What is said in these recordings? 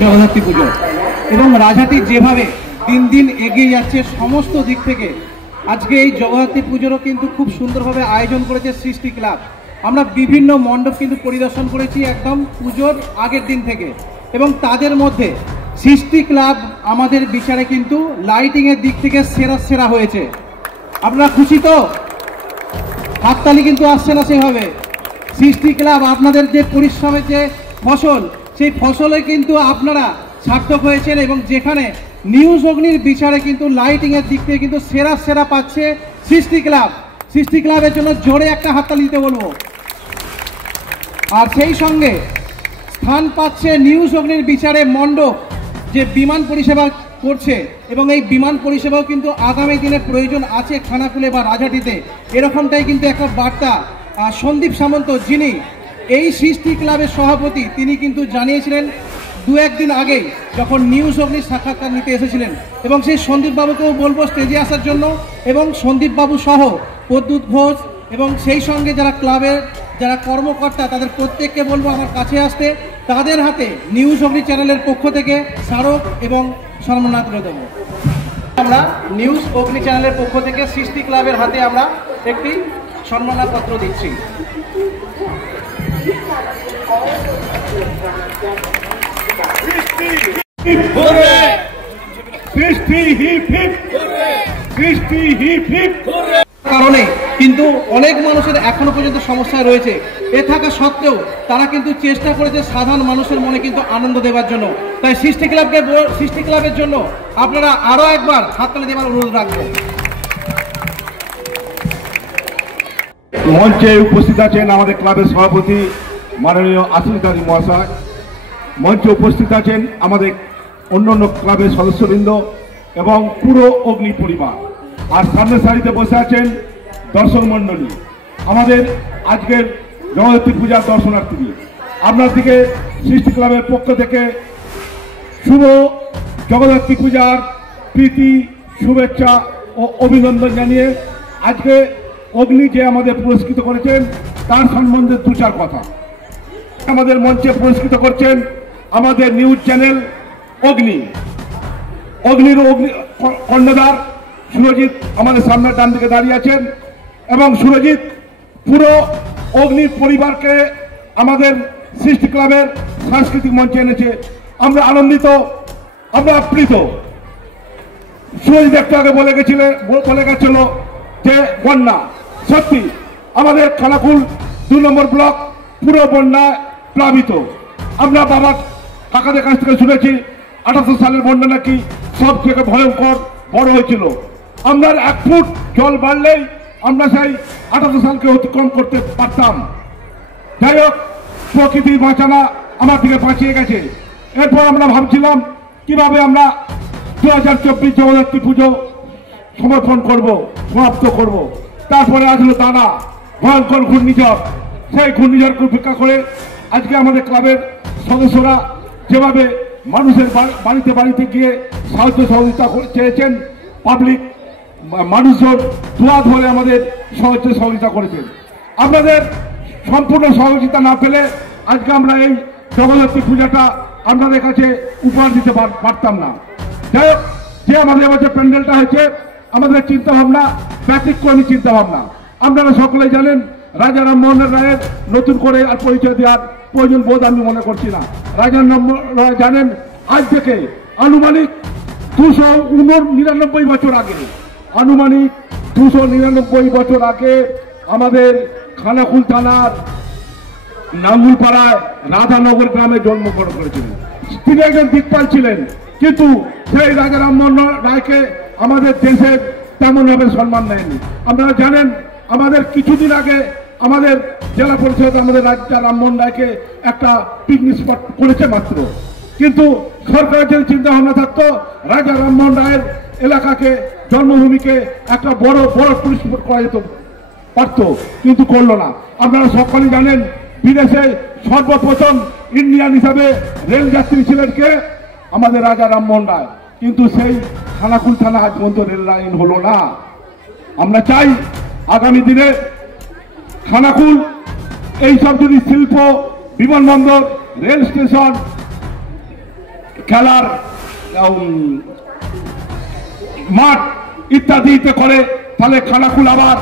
জগদ্ধাত্রী পুজো এবং রাজহাটি যেভাবে দিন দিন এগিয়ে যাচ্ছে সমস্ত দিক থেকে, আজকে এই জগদ্ধাত্রী পুজোরও কিন্তু খুব সুন্দরভাবে আয়োজন করেছে সৃষ্টি ক্লাব। আমরা বিভিন্ন মণ্ডপ কিন্তু পরিদর্শন করেছি একদম পুজোর আগের দিন থেকে, এবং তাদের মধ্যে সৃষ্টি ক্লাব আমাদের বিচারে কিন্তু লাইটিংয়ের দিক থেকে সেরা হয়েছে। আপনারা খুশি তো? হাততালি কিন্তু আসছে না সেভাবে। সৃষ্টি ক্লাব আপনাদের যে পরিশ্রমের যে ফসল, সেই ফসলে কিন্তু আপনারা সার্থক হয়েছেন, এবং যেখানে নিউজ অগ্নির বিচারে কিন্তু লাইটিংয়ের দিক থেকে কিন্তু সেরা পাচ্ছে সৃষ্টি ক্লাব। সৃষ্টি ক্লাবের জন্য জোরে একটা হাততালি দিতে বলবো। আর সেই সঙ্গে স্থান পাচ্ছে নিউজ অগ্নির বিচারে মণ্ডপ, যে বিমান পরিষেবা করছে, এবং এই বিমান পরিষেবাও কিন্তু আগামী দিনে প্রয়োজন আছে খানাকুলে বা রাজহাটিতে, এরকমটাই কিন্তু একটা বার্তা সন্দীপ সামন্ত, যিনি এই সৃষ্টি ক্লাবের সভাপতি, তিনি কিন্তু জানিয়েছিলেন দু একদিন আগেই যখন নিউজ অগ্নির সাক্ষাৎকার নিতে এসেছিলেন। এবং সেই সন্দীপ বাবুকেও বলবো স্টেজে আসার জন্য, এবং সন্দীপ বাবু সহ প্রদ্যুৎ ঘোষ এবং সেই সঙ্গে যারা ক্লাবের যারা কর্মকর্তা, তাদের প্রত্যেককে বলবো আমার কাছে আসতে। তাদের হাতে নিউজ অগ্নি চ্যানেলের পক্ষ থেকে স্মারক এবং সম্মাননা তুলে দেবো। আমরা নিউজ অগ্নি চ্যানেলের পক্ষ থেকে সৃষ্টি ক্লাবের হাতে আমরা একটি সম্মাননাপত্র দিচ্ছি। কারণে কিন্তু অনেক মানুষের এখনো পর্যন্ত সমস্যা রয়েছে। এ থাকা সত্ত্বেও তারা কিন্তু চেষ্টা করেছে সাধারণ মানুষের মনে কিন্তু আনন্দ দেওয়ার জন্য। তাই সৃষ্টি ক্লাবের জন্য আপনারা আরো একবার হাততালি দেওয়ার অনুরোধ রাখবেন। মঞ্চে উপস্থিত আছেন আমাদের ক্লাবের সভাপতি মাননীয় আসিফ মহাশয়, মঞ্চে উপস্থিত আছেন আমাদের অন্যান্য ক্লাবের সদস্যবৃন্দ এবং পুরো অগ্নি পরিবার, আর সামনের সারিতে বসে আছেন দর্শক মণ্ডলী, আমাদের আজকের জগদ্ধাত্রী পূজার দর্শনার্থী। আপনার দিকে সৃষ্টি ক্লাবের পক্ষ থেকে শুভ জগদ্ধাত্রী পূজার প্রীতি, শুভেচ্ছা ও অভিনন্দন জানিয়ে আজকে অগ্নি যে আমাদের পুরস্কৃত করেছেন তার সম্বন্ধে দু চার কথা। আমাদের মঞ্চে পুরস্কৃত করছেন আমাদের নিউজ চ্যানেল অগ্নির কর্ণধার সুরজিৎ আমাদের সামনের ডান দিকে দাঁড়িয়ে আছেন, এবং সুরজিৎ পুরো অগ্নির পরিবারকে আমাদের সৃষ্টি ক্লাবের সাংস্কৃতিক মঞ্চে এনেছে। আমরা আনন্দিত, আমরা আপ্লুত। সুরজিৎ একটু আগে বলে গেছিল যে বন্যা, সত্যি আমাদের খানাকুল 2 নম্বর ব্লক পুরো বন্যায় প্লাবিত। আমরা বাবার কাকাদের কাছ থেকে শুনেছি 1800 সালের বন্যা নাকি সব থেকে ভয়ঙ্কর বড় হয়েছিল। আমরা 1 ফুট জল বাড়লেই আমরা সেই 1800 সালকে অতিক্রম করতে পারতাম। যাই হোক, প্রকৃতি বাঁচানা আমার থেকে বাঁচিয়ে গেছে। এরপর আমরা ভাবছিলাম কিভাবে আমরা 2024 জগদ্ধাত্রী পুজো সমাপ্ত করব। তারপরে আসলো দানা, ভয়ঙ্কর ঘূর্ণিঝড়। সেই ঘূর্ণিঝড়কে উপেক্ষা করে আজকে আমাদের ক্লাবের সদস্যরা যেভাবে মানুষের বাড়িতে গিয়ে সাহায্য সহযোগিতা চেয়েছেন, পাবলিক মানুষজন দুয়া ধরে আমাদের সহযোগিতা করেছেন। আপনাদের সম্পূর্ণ সহযোগিতা না পেলে আজকে আমরা এই জগদ্ধাত্রী পূজাটা আপনাদের কাছে উপহার দিতে পারতাম না। যাই হোক, যে আমাদের এবছর প্যান্ডেলটা হয়েছে, আমাদের চিন্তাভাবনা ব্যতিক্রমী চিন্তাভাবনা। আপনারা সকলে জানেন রাজা রামমোহন রায়ের নতুন করে আর পরিচয় দেওয়ার প্রয়োজন বোধ আমি মনে করছি না। রাজা রামমোহন রায় জানেন আজ থেকে আনুমানিক 299 বছর আগে, আনুমানিক 299 বছর আগে আমাদের খানাকুল থানার নাঙ্গুলপাড়ায় রাধানগর গ্রামে জন্মগ্রহণ করেছিলেন। তিনি একজন দিকপাল ছিলেন, কিন্তু সেই রাজা রামমোহন রায়কে আমাদের দেশের তেমনভাবে সম্মান দেয়নি। আপনারা জানেন আমাদের কিছুদিন আগে আমাদের জেলা পরিষদ আমাদের রাজা রামমোহন রায়কে একটা পিকনিক স্পট করেছে মাত্র, কিন্তু সরকারের যদি চিন্তা ভাবনা থাকতো রাজা রামমোহন রায়ের এলাকাকে, জন্মভূমিকে একটা বড় টুরিস্ট স্পট করা যেত পারতো, কিন্তু করলো না। আপনারা সকলেই জানেন বিদেশে সর্বপ্রথম ইন্ডিয়ান হিসাবে রেল যাত্রী ছিলেন কে? আমাদের রাজা রামমোহন রায়। কিন্তু সেই খানাকুল থানা আজ পর্যন্ত রেল লাইন হলো না। আমরা চাই আগামী দিনে খানাকুল এইসব যদি শিল্প, বিমানবন্দর, রেল স্টেশন খেলার মাঠ ইত্যাদিতে করে, তাহলে খানাকুল আবার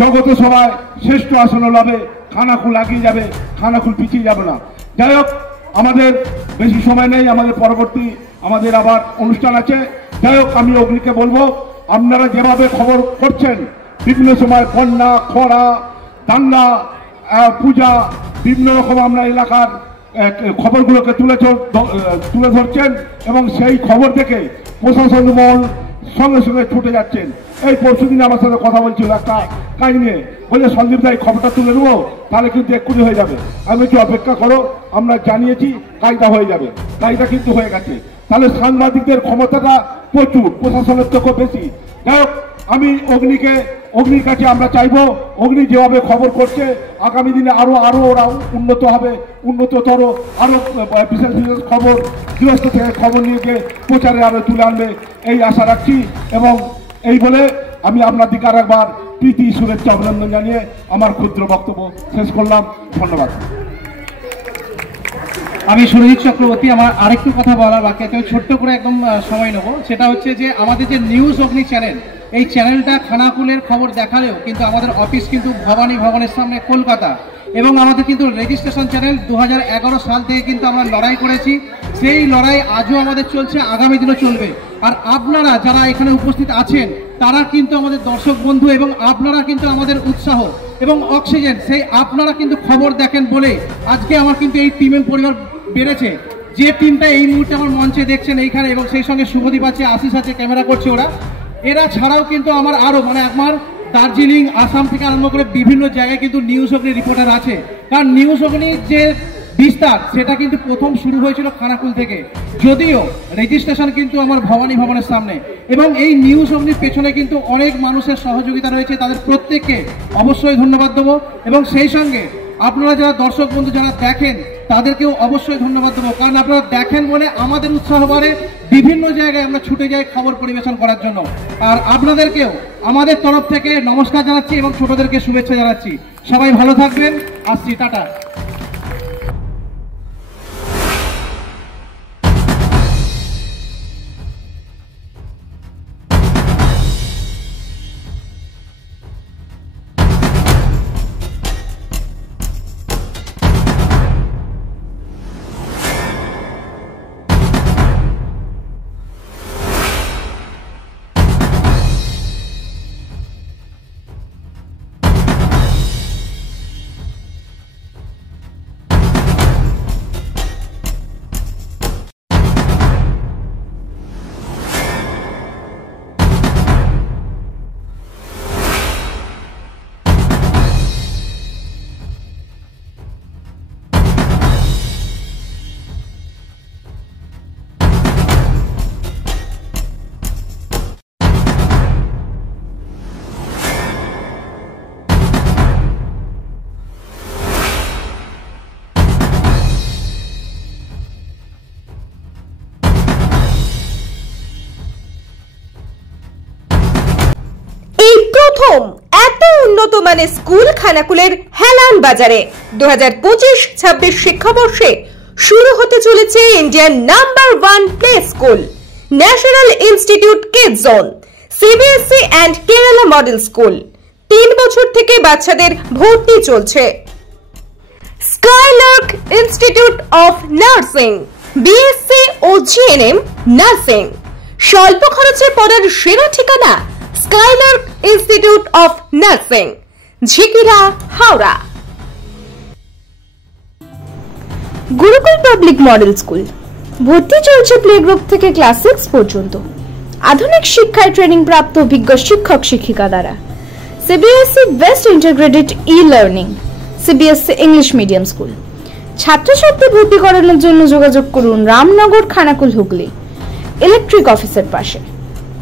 জগত সভায় শ্রেষ্ঠ আসন লাভে, খানাকুল এগিয়ে যাবে, খানাকুল পিছিয়ে যাবে না। যাই হোক, আমাদের বেশি সময় নেই, আমাদের পরবর্তী আমাদের আবার অনুষ্ঠান আছে। যাই হোক, আমি অগ্নিকে বলবো, আপনারা যেভাবে খবর করছেন, বিভিন্ন সময় বন্যা, খরা, দাঙ্গা, পূজা, বিভিন্ন রকম আমরা এলাকার খবরগুলোকে তুলে ধরছেন এবং সেই খবর থেকে প্রশাসন মহল সঙ্গে সঙ্গে ছুটে যাচ্ছেন। এই পরশুদিন আমার সাথে কথা বলছিল একটা কাজ নিয়ে, বলছে সন্দীপ দা খবরটা তুলে নেবো, তাহলে কিন্তু এক্ষুনি হয়ে যাবে। আমি একটু অপেক্ষা করো, আমরা জানিয়েছি কাজটা হয়ে যাবে, কাজটা কিন্তু হয়ে গেছে। তাহলে সাংবাদিকদের ক্ষমতাটা প্রচুর, প্রশাসনের থেকেও বেশি। যাই হোক, আমি অগ্নির কাছে আমরা চাইবো, অগ্নি যেভাবে খবর করছে আগামী দিনে আরো ওরা উন্নত হবে, উন্নততর আরো বিশেষ বিশেষ খবর গৃহস্থ থেকে খবর নিয়ে গিয়ে প্রচারে আরো তুলে আনবে, এই আশা রাখছি। এবং এই বলে আমি আপনার দিকে আরেকবার প্রীতি, শুভেচ্ছা, অভিনন্দন জানিয়ে আমার ক্ষুদ্র বক্তব্য শেষ করলাম। ধন্যবাদ। আমি সুরজিৎ চক্রবর্তী, আমার আরেকটু কথা বলা বাকি আছে, ছোট্ট করে একদম সময় নেবো। সেটা হচ্ছে যে আমাদের যে নিউজ অগ্নি চ্যানেল, এই চ্যানেলটা খানাকুলের খবর দেখালেও কিন্তু আমাদের অফিস কিন্তু ভবানী ভবনের সামনে কলকাতা, এবং আমাদের কিন্তু রেজিস্ট্রেশন চ্যানেল 2011 সাল থেকে কিন্তু আমরা লড়াই করেছি। সেই লড়াই আজও আমাদের চলছে, আগামী দিনও চলবে। আর আপনারা যারা এখানে উপস্থিত আছেন তারা কিন্তু আমাদের দর্শক বন্ধু, এবং আপনারা কিন্তু আমাদের উৎসাহ এবং অক্সিজেন। সেই আপনারা কিন্তু খবর দেখেন বলে আজকে আমার কিন্তু এই টিমের পরিবার বেড়েছে। যে টিমটা এই মুহূর্তে আমার মঞ্চে দেখছেন এইখানে, এবং সেই সঙ্গে শুভদীপ আছে, আশিস আছে, ক্যামেরা করছে এরা ছাড়াও কিন্তু আমার আরো আমার দার্জিলিং, আসাম থেকে আরম্ভ করে বিভিন্ন জায়গায় কিন্তু নিউজ অগ্নি রিপোর্টার আছে। কারণ নিউজ অগ্নির যে বিস্তার সেটা কিন্তু প্রথম শুরু হয়েছিল খানাকুল থেকে, যদিও রেজিস্ট্রেশন কিন্তু আমার ভবানী ভবনের সামনে। এবং এই নিউজ অগ্নির পেছনে কিন্তু অনেক মানুষের সহযোগিতা রয়েছে, তাদের প্রত্যেককে অবশ্যই ধন্যবাদ দেবো। এবং সেই সঙ্গে আপনারা যারা দর্শক বন্ধু যারা দেখেন তাদেরকেও অবশ্যই ধন্যবাদ দেবো, কারণ আপনারা দেখেন বলে আমাদের উৎসাহ বাড়ে, বিভিন্ন জায়গায় আমরা ছুটে যাই খবর পরিবেশন করার জন্য। আর আপনাদেরকেও আমাদের তরফ থেকে নমস্কার জানাচ্ছি এবং ছোটদেরকে শুভেচ্ছা জানাচ্ছি। সবাই ভালো থাকবেন, আসছি, টাটা। এত উন্নত মানের স্কুল খানাকুলের হেলান বাজারে 2025-26 শিক্ষাবর্ষে শুরু হতে চলেছে Indian number 1 play school, national institute kids zone, CBSE and Kerala model school. 3 বছর থেকে বাচ্চাদের ভর্তি চলছে। Skylark institute of nursing, BSc ও জিএনএম নার্সিং। স্বল্প খরচে পড়ার সেরা ঠিকানা Skylark institute of nursing, Jhikira, Howrah. Gurukul public model school, ভর্তি চলছে প্লে গ্রুপ থেকে ক্লাস 6 পর্যন্ত। আধুনিক শিক্ষায় ট্রেনিং প্রাপ্ত অভিজ্ঞ শিক্ষক শিক্ষিকা দ্বারা। CBSE best integrated e-learning, CBSE English medium school. ছাত্রছাত্রী ভর্তি করানোর জন্য যোগাযোগ করুন রামনগর, খানাকুল, হুগলি, ইলেকট্রিক অফিসের পাশে।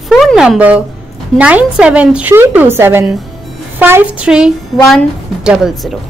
ফোন নম্বর 9732753100।